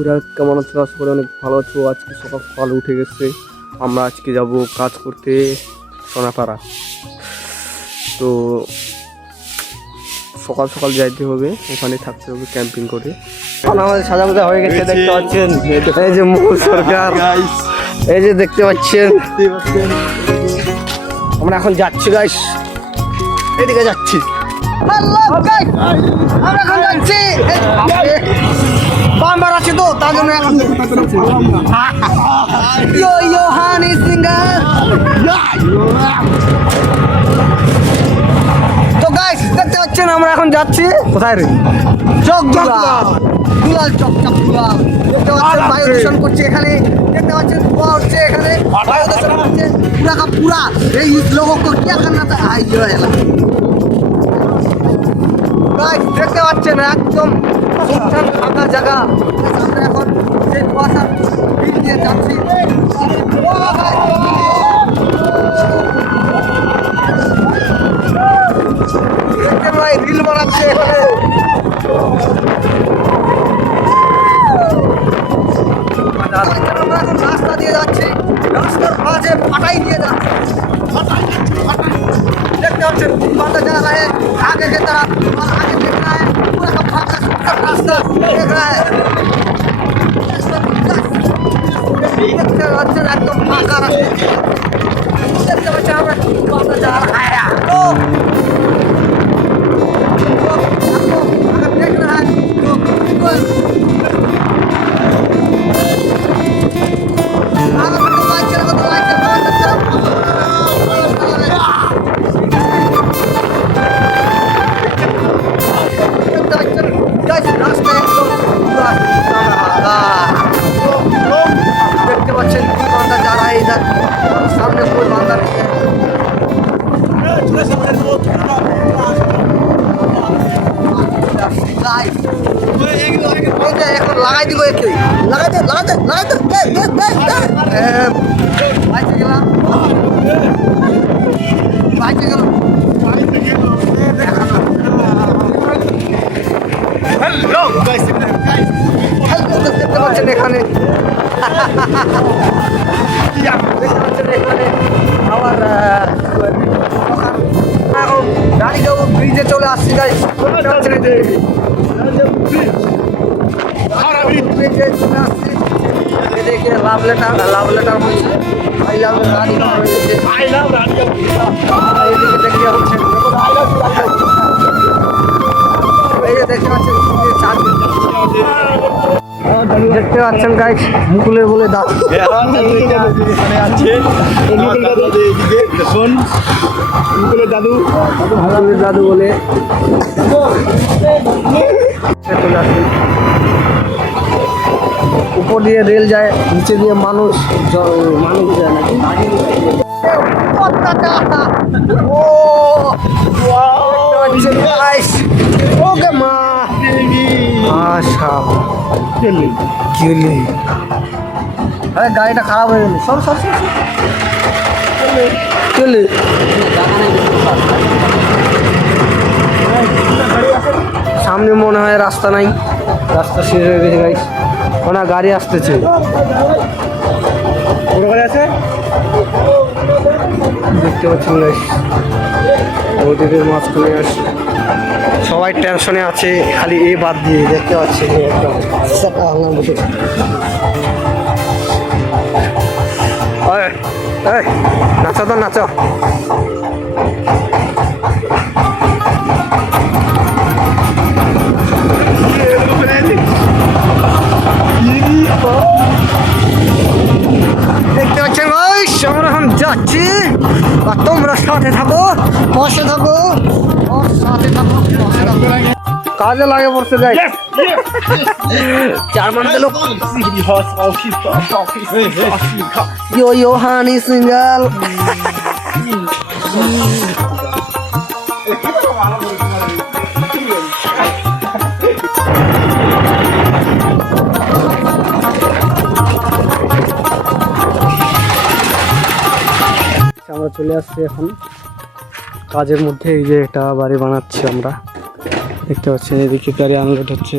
বন্ধুরা কেমন আছো? আশা করি অনেক ভালো আছো। আজকে সকাল সকাল উঠে গেছে, আমরা আজকে যাব কাজ করতে সোনাপাড়া। তো সকাল সকাল যাইতে হবে, ওখানে থাকতে হবে ক্যাম্পিং করে। আমাদের সাজামোজা হয়ে গেছে, দেখতে পাচ্ছেন। এই যে মূল সরকার, এই যে দেখতে পাচ্ছেন। আমরা এখন যাচ্ছি গাইস, এদিকে যাচ্ছি। আমরা এখন যাচ্ছি, বাম্বার আছে তো তার জন্য এখন হানি সিঙ্গার। তো গাইস দেখতে পাচ্ছেন আমরা এখন যাচ্ছি কোথায় রে? চক দুলাল, দুলাল চক, চক দুলাল। দেখতে পাচ্ছেন বায়ু দূষণ করছে এখানে, দেখতে পাচ্ছেন ধোঁয়া হচ্ছে এখানে, বায়ু দূষণ করছে পুরা কা পুরা। এই লোগों को क्या करना था? আইয়ো এলা গাইস দেখতে পাচ্ছেন একদম সুনসান ফাঁকা জায়গা। আমরা এখন সেই কুয়াশার ভিড় দিয়ে যাচ্ছি। দেখতে ভাই রিল বানাচ্ছে এখানে। আমরা এখন রাস্তা দিয়ে যাচ্ছি, রাস্তার মাঝে ফাটাই দিয়ে যাচ্ছি। देखते हो बात जा रहा है आगे की तरफ, और आगे देख रहा है पूरा का फाका सुनकर रास्ता देख रहा है। देखते हो एकदम फाका रास्ता, देखते बच्चा हमें बात जा रहा है। तो अगर देख रहा है तो बिल्कुल अगर तो लाइक करो तो लाइक करो। देखते बच्चे बांधा जा रहा है, इधर सामने कोई बांधा नहीं है। लगाई दिगो एक लगाई दे लगाई दे लगाई दे दे दे दे भाई से गेला भाई से गेला हेलो गाइस हेलो देखते बच्चे এখানে আমার গাড়ি যাবো ব্রিজে চলে আসছি গাইস। ব্রিজে চলে আসছি, দেখে লাভ লেটার হচ্ছে আই লাভ রানী হয়েছে, আই লাভ রানী এদিকে দেখে হচ্ছে এই যে দেখতে পাচ্ছেন দেখতে পাচ্ছেন গাইস মুকুলের বলে দাঁত মুকুলের দাদু বলে চলে আসছে। উপর দিয়ে রেল যায়, নিচে দিয়ে মানুষ যায় নাকি। ওকে মা আশা আরে গাড়িটা খারাপ হয়ে গেল, সব চলে সামনে মনে হয় রাস্তা নাই, রাস্তা শেষ হয়ে গেছে গাইস। ওনা গাড়ি আসতেছে, গাড়ি আছে দেখতে পাচ্ছেন গাইস। ওদিকের মাঝখানে আসছে, সবাই টেনশনে আছে খালি এ বাদ দিয়ে। দেখতে পাচ্ছি একদম নাচো তো নাচো। দেখতে পাচ্ছেন আমরা এখন যাচ্ছি, আর তোমরা সাথে থাকো, পাশে থাকো, সাথে থাকো, কাজে লাগে পড়ছে যাই। জার্মান লোক ইয়ো হানি সিঙ্গাল। আমরা চলে আসছি এখন কাজের মধ্যে। এই যে একটা বাড়ি বানাচ্ছি আমরা, দেখতে পাচ্ছেন এদিকে গাড়ি আনলোড হচ্ছে।